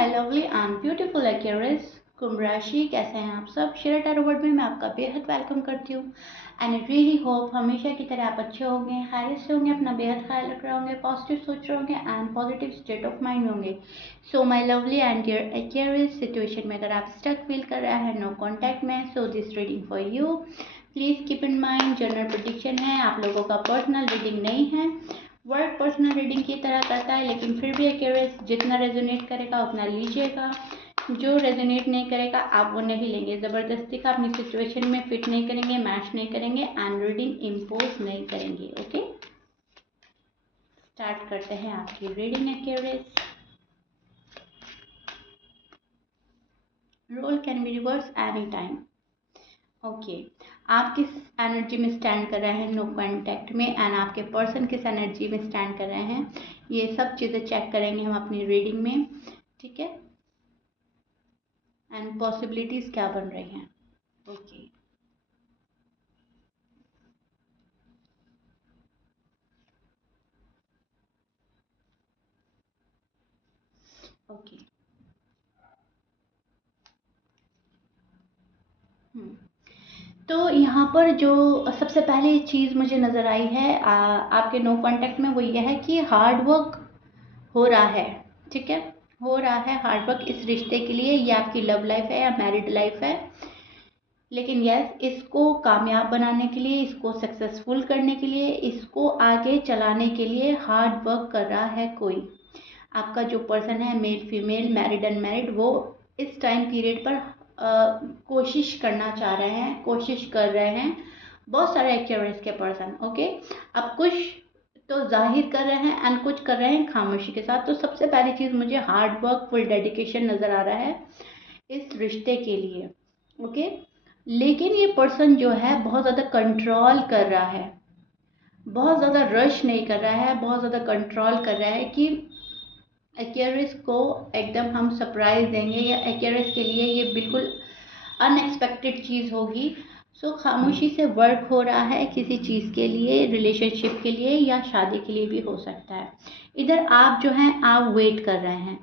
My lovely and beautiful Aquarius, कुंभ राशि, कैसे हैं आप सब। शेयर टैरो वर्ल्ड में मैं आपका बेहद वेलकम करती हूँ एंड आई रियली होप हमेशा की तरह आप अच्छे होंगे, हाईएस्ट से होंगे, अपना बेहद ख्याल रख रहे होंगे, पॉजिटिव सोच रहे होंगे and positive state of mind होंगे। So my lovely and dear Aquarius, situation में अगर आप स्टक फील कर रहे हैं, नो कॉन्टैक्ट में, so this reading for you. Please keep in mind general prediction है, आप लोगों का पर्सनल रीडिंग नहीं है। वर्ड पर्सनल रीडिंग की तरह करता है, लेकिन फिर भी एक्यूरेस जितना रेजोनेट करेगा उतना लीजिएगा, जो रेजोनेट नहीं करेगा आप वो नहीं लेंगे। ज़बरदस्ती का अपनी सिचुएशन में फिट नहीं करेंगे, मैच नहीं करेंगे एंड रीडिंग इम्पोज नहीं करेंगे। ओके, स्टार्ट करते हैं आपकी रीडिंग एक्यूरेस। Role can be reverse any time. Okay, आप किस एनर्जी में स्टैंड कर रहे हैं नो कॉन्टैक्ट में, एंड आपके पर्सन किस एनर्जी में स्टैंड कर रहे हैं, ये सब चीज़ें चेक करेंगे हम अपनी रीडिंग में, ठीक है। एंड पॉसिबिलिटीज़ क्या बन रही हैं। Okay, okay. तो यहाँ पर जो सबसे पहले चीज़ मुझे नज़र आई है आपके नो कॉन्टैक्ट में, वो ये है कि हार्ड वर्क हो रहा है, ठीक है, हो रहा है हार्ड वर्क इस रिश्ते के लिए। ये आपकी लव लाइफ है या मैरिड लाइफ है, लेकिन यस, इसको कामयाब बनाने के लिए, इसको सक्सेसफुल करने के लिए, इसको आगे चलाने के लिए हार्ड वर्क कर रहा है कोई। आपका जो पर्सन है, मेल फीमेल मैरिड अनमैरिड, वो इस टाइम पीरियड पर कोशिश करना चाह रहे हैं, कोशिश कर रहे हैं। बहुत सारे एक्यूरेंस के पर्सन, ओके। अब कुछ तो जाहिर कर रहे हैं एंड कुछ कर रहे हैं खामोशी के साथ। तो सबसे पहली चीज़ मुझे हार्ड वर्क, फुल डेडिकेशन नज़र आ रहा है इस रिश्ते के लिए, ओके। लेकिन ये पर्सन जो है बहुत ज़्यादा कंट्रोल कर रहा है, बहुत ज़्यादा रश नहीं कर रहा है, बहुत ज़्यादा कंट्रोल कर रहा है कि एक्वेरियस को एकदम हम सरप्राइज देंगे या एक्वेरियस के लिए ये बिल्कुल अनएक्सपेक्टेड चीज़ होगी। सो खामोशी से वर्क हो रहा है किसी चीज़ के लिए, रिलेशनशिप के लिए या शादी के लिए भी हो सकता है। इधर आप जो हैं आप वेट कर रहे हैं,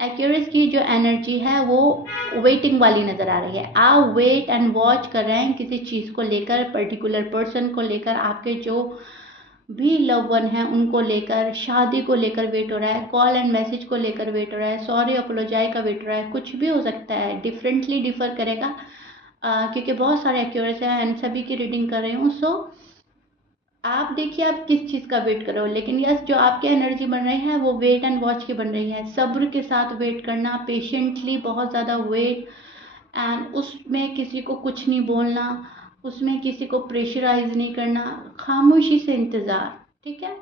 एक्वेरियस की जो एनर्जी है वो वेटिंग वाली नज़र आ रही है। आप वेट एंड वॉच कर रहे हैं किसी चीज़ को लेकर, पर्टिकुलर पर्सन को लेकर, आपके जो भी लव वन है उनको लेकर, शादी को लेकर वेट हो रहा है, कॉल एंड मैसेज को लेकर वेट हो रहा है, सॉरी अपोलोजाई का वेट हो रहा है, कुछ भी हो सकता है, डिफरेंटली डिफर करेगा क्योंकि बहुत सारे एक्यूरेस हैं एंड सभी की रीडिंग कर रही हूँ। सो आप देखिए आप किस चीज़ का वेट कर रहे हो, लेकिन यस, जो आपकी एनर्जी बन रही है वो वेट एंड वॉच की बन रही है। सब्र के साथ वेट करना, पेशेंटली बहुत ज़्यादा वेट, एंड उसमें किसी को कुछ नहीं बोलना, उसमें किसी को प्रेशराइज नहीं करना, खामोशी से इंतज़ार, ठीक है।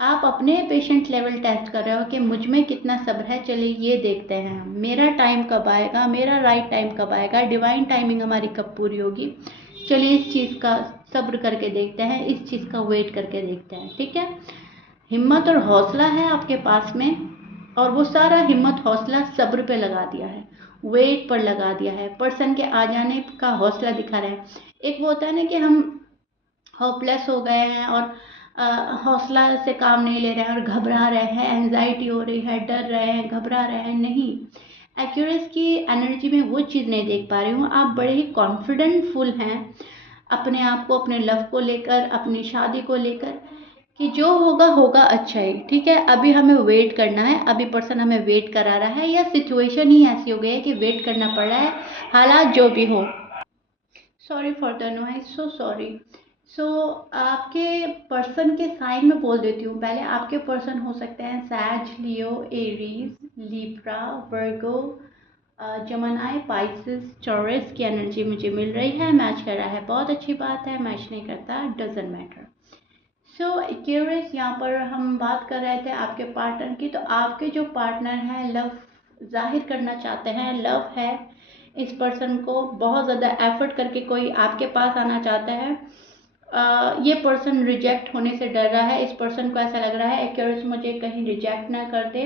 आप अपने पेशेंट लेवल टेस्ट कर रहे हो कि मुझ में कितना सब्र है। चलिए ये देखते हैं मेरा टाइम कब आएगा, मेरा राइट टाइम कब आएगा, डिवाइन टाइमिंग हमारी कब पूरी होगी। चलिए इस चीज़ का सब्र करके देखते हैं, इस चीज़ का वेट करके देखते हैं, ठीक है। हिम्मत और हौसला है आपके पास में, और वो सारा हिम्मत हौसला सब्र पे लगा दिया है, वेट पर लगा दिया है, पर्सन के आ जाने का हौसला दिखा रहे हैं। एक वो होता है ना कि हम होपलेस हो गए हैं और हौसला से काम नहीं ले रहे हैं और घबरा रहे हैं, एंजाइटी हो रही है, डर रहे हैं, घबरा रहे हैं। नहीं, एक्यूरेस की एनर्जी में वो चीज़ नहीं देख पा रही हूँ। आप बड़े ही कॉन्फिडेंटफुल हैं अपने आप को, अपने लव को लेकर, अपनी शादी को लेकर, कि जो होगा होगा अच्छा ही, ठीक है। अभी हमें वेट करना है, अभी पर्सन हमें वेट करा रहा है, या सिचुएशन ही ऐसी हो गई है कि वेट करना पड़ रहा है, हालात जो भी हो। Sorry for the noise, so sorry. So आपके पर्सन के साइन में बोल देती हूँ पहले। आपके पर्सन हो सकते हैं सैज, लियो, एरीज, लिब्रा, वर्गो, जमनाई, पाइसिस, टॉरस की एनर्जी मुझे मिल रही है। मैच कर रहा है, बहुत अच्छी बात है, मैच नहीं करता, डजेंट मैटर। सो क्यूरियस, यहाँ पर हम बात कर रहे थे आपके पार्टनर की। तो आपके जो पार्टनर हैं लव जाहिर करना चाहते हैं, लव है इस पर्सन को, बहुत ज़्यादा एफर्ट करके कोई आपके पास आना चाहता है। ये पर्सन रिजेक्ट होने से डर रहा है। इस पर्सन को ऐसा लग रहा है एक्यूरेस मुझे कहीं रिजेक्ट ना कर दे।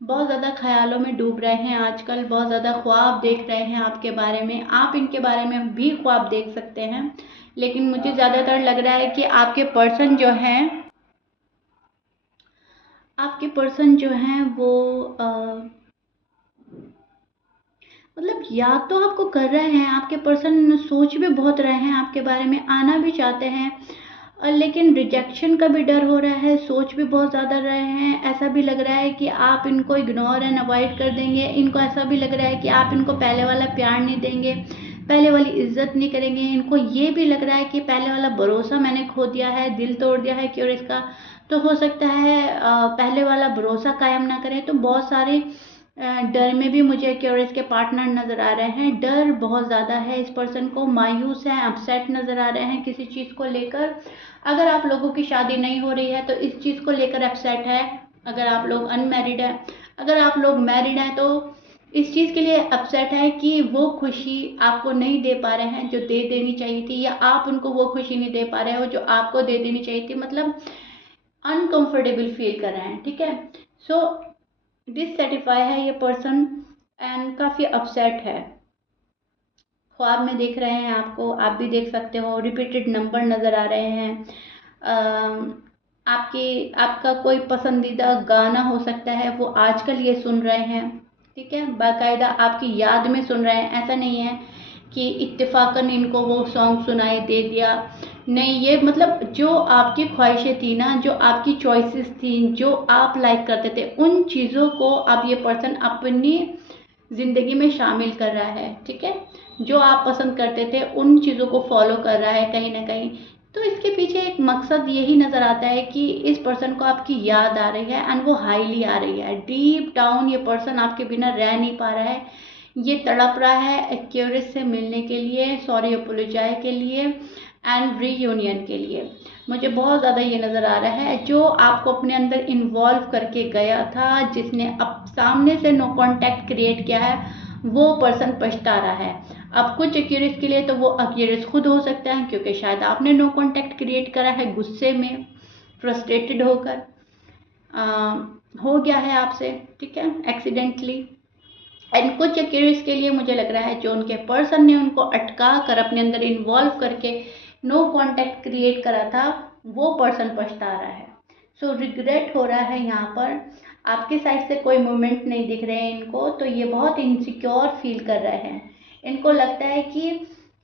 बहुत ज़्यादा ख्यालों में डूब रहे हैं आजकल, बहुत ज़्यादा ख्वाब देख रहे हैं आपके बारे में, आप इनके बारे में भी ख्वाब देख सकते हैं। लेकिन मुझे ज़्यादातर लग रहा है कि आपके पर्सन जो हैं, आपके पर्सन जो हैं वो मतलब याद तो आपको कर रहे हैं, आपके पर्सन सोच भी बहुत रहे हैं आपके बारे में, आना भी चाहते हैं, लेकिन रिजेक्शन का भी डर हो रहा है, सोच भी बहुत ज़्यादा रहे हैं। ऐसा भी लग रहा है कि आप इनको इग्नोर एंड अवॉइड कर देंगे। इनको ऐसा भी लग रहा है कि आप इनको पहले वाला प्यार नहीं देंगे, पहले वाली इज्जत नहीं करेंगे। इनको ये भी लग रहा है कि पहले वाला भरोसा मैंने खो दिया है, दिल तोड़ दिया है क्यूरियस का। तो हो सकता है पहले वाला भरोसा कायम ना करें। तो बहुत सारे डर में भी मुझे क्यूरियस के पार्टनर नज़र आ रहे हैं। डर बहुत ज़्यादा है, इस पर्सन को मायूस है, अपसेट नज़र आ रहे हैं किसी चीज़ को लेकर। अगर आप लोगों की शादी नहीं हो रही है तो इस चीज़ को लेकर अपसेट है। अगर आप लोग अनमैरिड हैं, अगर आप लोग मैरिड हैं तो इस चीज़ के लिए अपसेट है कि वो खुशी आपको नहीं दे पा रहे हैं जो दे देनी चाहिए थी, या आप उनको वो खुशी नहीं दे पा रहे हो जो आपको दे देनी चाहिए थी। मतलब अनकंफर्टेबल फील कर रहे हैं, ठीक है। सो डिससेटिस्फाई है ये पर्सन एंड काफ़ी अपसेट है। ख्वाब में देख रहे हैं आपको, आप भी देख सकते हो, रिपीटेड नंबर नज़र आ रहे हैं। आपका कोई पसंदीदा गाना हो सकता है, वो आजकल ये सुन रहे हैं, ठीक है। बाकायदा आपकी याद में सुन रहे हैं, ऐसा नहीं है कि इत्तेफाकन इनको वो सॉन्ग सुनाई दे दिया। नहीं, ये मतलब जो आपकी ख्वाहिशें थी ना, जो आपकी चॉइसेस थी, जो आप लाइक करते थे, उन चीज़ों को अब ये पर्सन अपनी ज़िंदगी में शामिल कर रहा है, ठीक है। जो आप पसंद करते थे उन चीज़ों को फॉलो कर रहा है कहीं ना कहीं। तो इसके पीछे एक मकसद यही नज़र आता है कि इस पर्सन को आपकी याद आ रही है एंड वो हाईली आ रही है। डीप डाउन ये पर्सन आपके बिना रह नहीं पा रहा है, ये तड़प रहा है एक्यूरेस से मिलने के लिए, सॉरी अपोलोजाइज के लिए एंड रीयूनियन के लिए। मुझे बहुत ज़्यादा ये नज़र आ रहा है, जो आपको अपने अंदर इन्वॉल्व करके गया था, जिसने अब सामने से नो कांटेक्ट क्रिएट किया है, वो पर्सन पछता रहा है। अब कुछ एक्यूरेस के लिए तो वो एक्यूरेस खुद हो सकता है, क्योंकि शायद आपने नो कांटेक्ट क्रिएट करा है गुस्से में, फ्रस्ट्रेटेड होकर, हो गया है आपसे, ठीक है, एक्सीडेंटली। एंड कुछ एक्यूरेस के लिए मुझे लग रहा है जो उनके पर्सन ने उनको अटका कर अपने अंदर इन्वॉल्व करके नो कांटेक्ट क्रिएट करा था, वो पर्सन पछता रहा है। सो रिग्रेट हो रहा है यहाँ पर। आपके साइड से कोई मूवमेंट नहीं दिख रहे हैं इनको, तो ये बहुत इनसिक्योर फील कर रहे हैं। इनको लगता है कि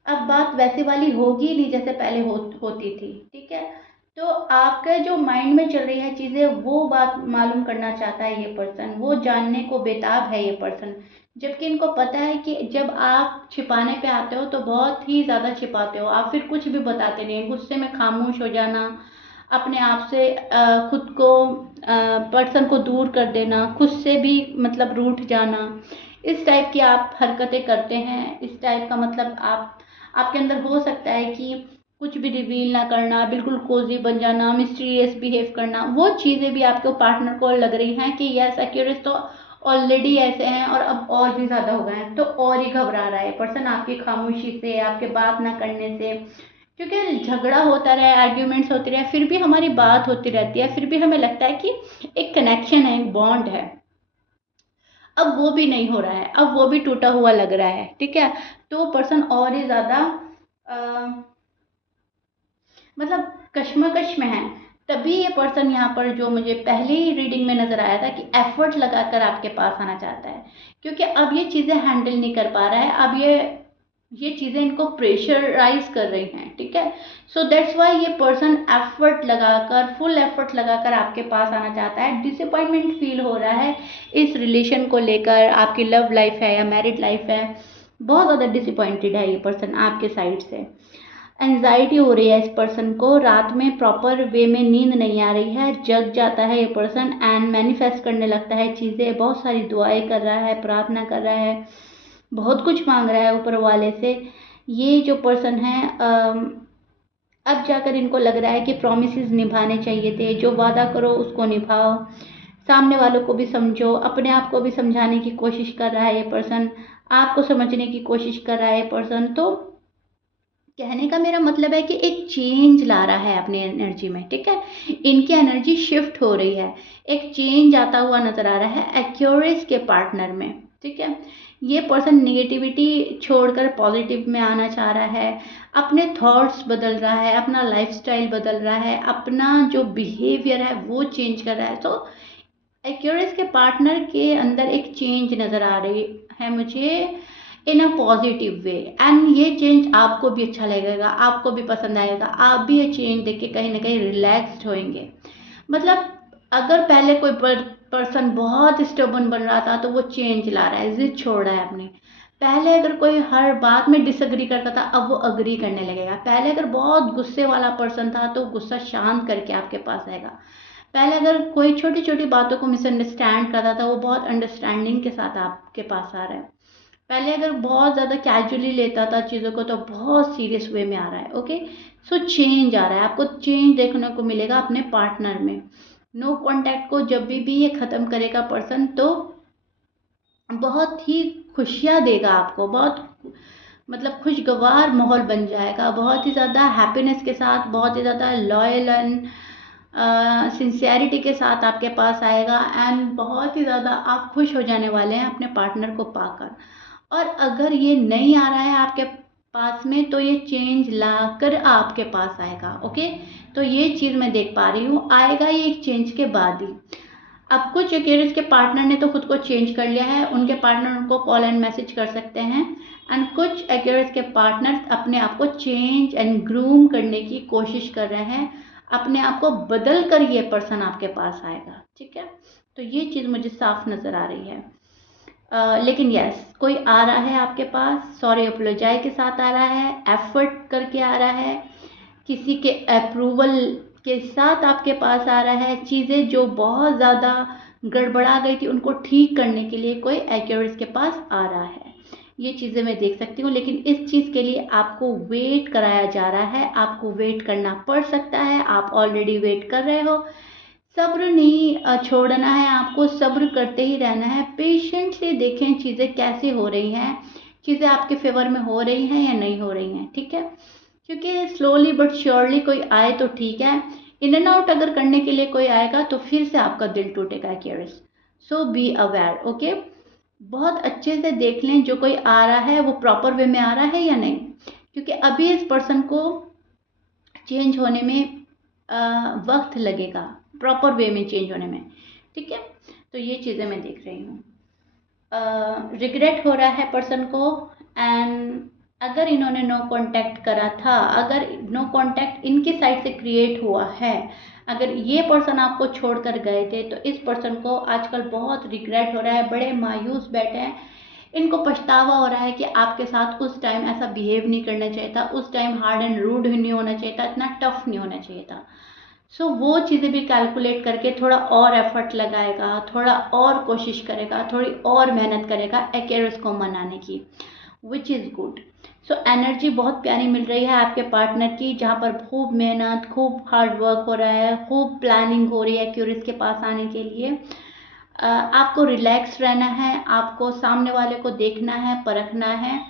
अब बात वैसी वाली होगी नहीं जैसे पहले होती थी, ठीक है। तो आपके जो माइंड में चल रही है चीज़ें, वो बात मालूम करना चाहता है ये पर्सन, वो जानने को बेताब है ये पर्सन। जबकि इनको पता है कि जब आप छिपाने पे आते हो तो बहुत ही ज़्यादा छिपाते हो, आप फिर कुछ भी बताते नहीं, गुस्से में खामोश हो जाना, अपने आप से खुद को पर्सन को दूर कर देना, खुद से भी मतलब रूठ जाना, इस टाइप की आप हरकतें करते हैं। इस टाइप का मतलब आपके अंदर हो सकता है कि कुछ भी रिवील ना करना, बिल्कुल कोजी बन जाना, मिस्टीरियस बिहेव करना, वो चीज़ें भी आपके पार्टनर को लग रही हैं कि यस एक्यूरेस तो ऑलरेडी ऐसे हैं और अब और भी ज़्यादा हो गए हैं, तो और ही घबरा रहा है पर्सन आपकी खामोशी से, आपके बात ना करने से। क्योंकि झगड़ा होता रहे, आर्ग्यूमेंट्स होती रहे, फिर भी हमारी बात होती रहती है, फिर भी हमें लगता है कि एक कनेक्शन है, एक बॉन्ड है। अब वो भी नहीं हो रहा है, अब वो भी टूटा हुआ लग रहा है, ठीक है। तो पर्सन और ही ज़्यादा मतलब कश्मकश में है। तभी ये पर्सन यहाँ पर जो मुझे पहले ही रीडिंग में नज़र आया था कि एफर्ट लगाकर आपके पास आना चाहता है, क्योंकि अब ये चीज़ें हैंडल नहीं कर पा रहा है। अब ये चीज़ें इनको प्रेशराइज कर रही हैं, ठीक है। सो दैट्स वाई ये पर्सन एफर्ट लगाकर, फुल एफर्ट लगाकर आपके पास आना चाहता है। डिसअपॉइंटमेंट फील हो रहा है इस रिलेशन को लेकर, आपकी लव लाइफ है या मैरिड लाइफ है, बहुत ज़्यादा डिसअपॉइंटेड है ये पर्सन आपके साइड से। एंजाइटी हो रही है इस पर्सन को, रात में प्रॉपर वे में नींद नहीं आ रही है, जग जाता है ये पर्सन एंड मैनिफेस्ट करने लगता है चीज़ें, बहुत सारी दुआएं कर रहा है, प्रार्थना कर रहा है, बहुत कुछ मांग रहा है ऊपर वाले से। ये जो पर्सन है अब जाकर इनको लग रहा है कि प्रॉमिसेस निभाने चाहिए थे, जो वादा करो उसको निभाओ, सामने वालों को भी समझो, अपने आप को भी समझाने की कोशिश कर रहा है ये पर्सन, आपको समझने की कोशिश कर रहा है ये पर्सन। तो कहने का मेरा मतलब है कि एक चेंज ला रहा है अपनी एनर्जी में, ठीक है। इनकी एनर्जी शिफ्ट हो रही है, एक चेंज आता हुआ नजर आ रहा है एक्यूरेस के पार्टनर में, ठीक है। ये पर्सन नेगेटिविटी छोड़कर पॉजिटिव में आना चाह रहा है, अपने थॉट्स बदल रहा है, अपना लाइफस्टाइल बदल रहा है, अपना जो बिहेवियर है वो चेंज कर रहा है। तो एक्यूरियस के पार्टनर के अंदर एक चेंज नज़र आ रही है मुझे इन अ पॉजिटिव वे, एंड ये चेंज आपको भी अच्छा लगेगा, आपको भी पसंद आएगा, आप भी ये चेंज देख के कहीं ना कहीं रिलैक्स्ड होंगे। मतलब अगर पहले कोई पर्सन बहुत स्टबन बन रहा था तो वो चेंज ला रहा है, जिद छोड़ रहा है अपने। पहले अगर कोई हर बात में डिसएग्री करता था, अब वो अग्री करने लगेगा। पहले अगर बहुत गुस्से वाला पर्सन था तो गुस्सा शांत करके आपके पास आएगा। पहले अगर कोई छोटी छोटी बातों को मिसअंडरस्टैंड करता था, वो बहुत अंडरस्टैंडिंग के साथ आपके पास आ रहा है। पहले अगर बहुत ज़्यादा कैजुअली लेता था चीज़ों को, तो बहुत सीरियस वे में आ रहा है। ओके, सो चेंज आ रहा है, आपको चेंज देखने को मिलेगा अपने पार्टनर में। नो कॉन्टैक्ट को जब भी ये ख़त्म करेगा पर्सन, तो बहुत ही खुशियाँ देगा आपको, बहुत मतलब खुशगवार माहौल बन जाएगा, बहुत ही ज़्यादा हैप्पीनेस के साथ, बहुत ही ज़्यादा लॉयल एंड सिंसियरिटी के साथ आपके पास आएगा, एंड बहुत ही ज़्यादा आप खुश हो जाने वाले हैं अपने पार्टनर को पाकर। और अगर ये नहीं आ रहा है आपके पास में, तो ये चेंज लाकर आपके पास आएगा। ओके, तो ये चीज़ मैं देख पा रही हूँ, आएगा ये एक चेंज के बाद ही। अब कुछ एक्यूरियस के पार्टनर ने तो खुद को चेंज कर लिया है, उनके पार्टनर उनको कॉल एंड मैसेज कर सकते हैं, एंड कुछ एक्यूरियस के पार्टनर अपने आप को चेंज एंड ग्रूम करने की कोशिश कर रहे हैं, अपने आप को बदल कर ये पर्सन आपके पास आएगा। ठीक है, तो ये चीज़ मुझे साफ नज़र आ रही है। लेकिन यस, कोई आ रहा है आपके पास, सॉरी अपोलोजाइज के साथ आ रहा है, एफर्ट करके आ रहा है, किसी के अप्रूवल के साथ आपके पास आ रहा है। चीज़ें जो बहुत ज़्यादा गड़बड़ा गई थी उनको ठीक करने के लिए कोई एक्यूरियस के पास आ रहा है। ये चीज़ें मैं देख सकती हूँ, लेकिन इस चीज़ के लिए आपको वेट कराया जा रहा है, आपको वेट करना पड़ सकता है, आप ऑलरेडी वेट कर रहे हो। सब्र नहीं छोड़ना है, आपको सब्र करते ही रहना है। पेशेंटली देखें चीज़ें कैसे हो रही हैं, चीज़ें आपके फेवर में हो रही हैं या नहीं हो रही हैं। ठीक है, क्योंकि स्लोली बट श्योरली कोई आए तो ठीक है, इन एंड आउट अगर करने के लिए कोई आएगा तो फिर से आपका दिल टूटेगा Aquarius. So be aware. Okay, बहुत अच्छे से देख लें जो कोई आ रहा है वो प्रॉपर वे में आ रहा है या नहीं, क्योंकि अभी इस पर्सन को चेंज होने में वक्त लगेगा, प्रॉपर वे में चेंज होने में। ठीक है, तो ये चीज़ें मैं देख रही हूँ। रिग्रेट हो रहा है पर्सन को, एंड अगर इन्होंने नो कांटेक्ट करा था, अगर नो कांटेक्ट इनकी साइड से क्रिएट हुआ है, अगर ये पर्सन आपको छोड़कर गए थे, तो इस पर्सन को आजकल बहुत रिग्रेट हो रहा है, बड़े मायूस बैठे हैं, इनको पछतावा हो रहा है कि आपके साथ उस टाइम ऐसा बिहेव नहीं करना चाहिए था, उस टाइम हार्ड एंड रूड नहीं होना चाहिए था, इतना टफ नहीं होना चाहिए था। सो वो चीज़ें भी कैलकुलेट करके थोड़ा और एफर्ट लगाएगा, थोड़ा और कोशिश करेगा, थोड़ी और मेहनत करेगा एक्यूरियस को मनाने की, which is good. So energy बहुत प्यारी मिल रही है आपके पार्टनर की, जहाँ पर खूब मेहनत, खूब हार्ड वर्क हो रहा है, खूब प्लानिंग हो रही है एक्यूरियस के पास आने के लिए। आपको रिलैक्स रहना है, आपको सामने वाले को देखना है, परखना है,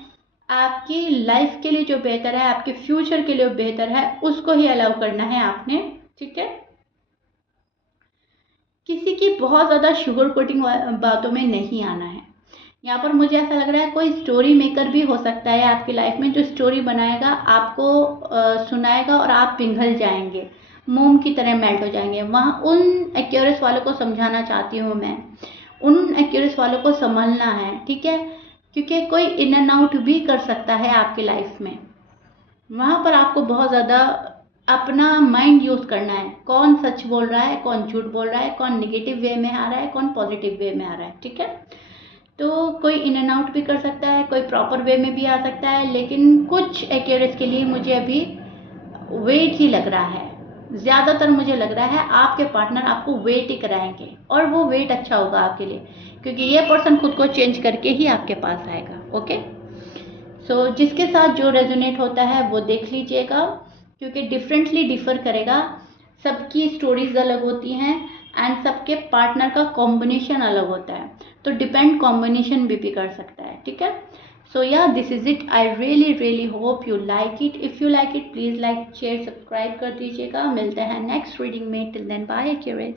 आपकी लाइफ के लिए जो बेहतर है, आपके फ्यूचर के लिए बेहतर है, उसको ही अलाउ करना है आपने। ठीक है, किसी की बहुत ज़्यादा शुगर कोटिंग बातों में नहीं आना है। यहाँ पर मुझे ऐसा लग रहा है कोई स्टोरी मेकर भी हो सकता है आपकी लाइफ में, जो स्टोरी बनाएगा, आपको सुनाएगा और आप पिघल जाएंगे, मोम की तरह मेल्ट हो जाएंगे। वहाँ उन एक्यूरियस वालों को समझाना चाहती हूँ मैं, उन एक्यूरियस वालों को संभलना है। ठीक है, क्योंकि कोई इन एंड आउट भी कर सकता है आपकी लाइफ में। वहाँ पर आपको बहुत ज़्यादा अपना माइंड यूज़ करना है, कौन सच बोल रहा है, कौन झूठ बोल रहा है, कौन नेगेटिव वे में आ रहा है, कौन पॉजिटिव वे में आ रहा है। ठीक है, तो कोई इन एंड आउट भी कर सकता है, कोई प्रॉपर वे में भी आ सकता है, लेकिन कुछ एक्यूरेस के लिए मुझे अभी वेट ही लग रहा है। ज़्यादातर मुझे लग रहा है आपके पार्टनर आपको वेट ही कराएंगे, और वो वेट अच्छा होगा आपके लिए, क्योंकि ये पर्सन खुद को चेंज करके ही आपके पास आएगा। ओके, सो जिसके साथ जो रेजोनेट होता है वो देख लीजिएगा, क्योंकि डिफरेंटली डिफर करेगा, सबकी स्टोरीज अलग होती हैं, एंड सबके पार्टनर का कॉम्बिनेशन अलग होता है, तो डिपेंड कॉम्बिनेशन भी कर सकता है। ठीक है, so yeah this is it. I really hope you like it. If you like it, please like share subscribe कर दीजिएगा। मिलते हैं नेक्स्ट रीडिंग में। Till then bye Accuris.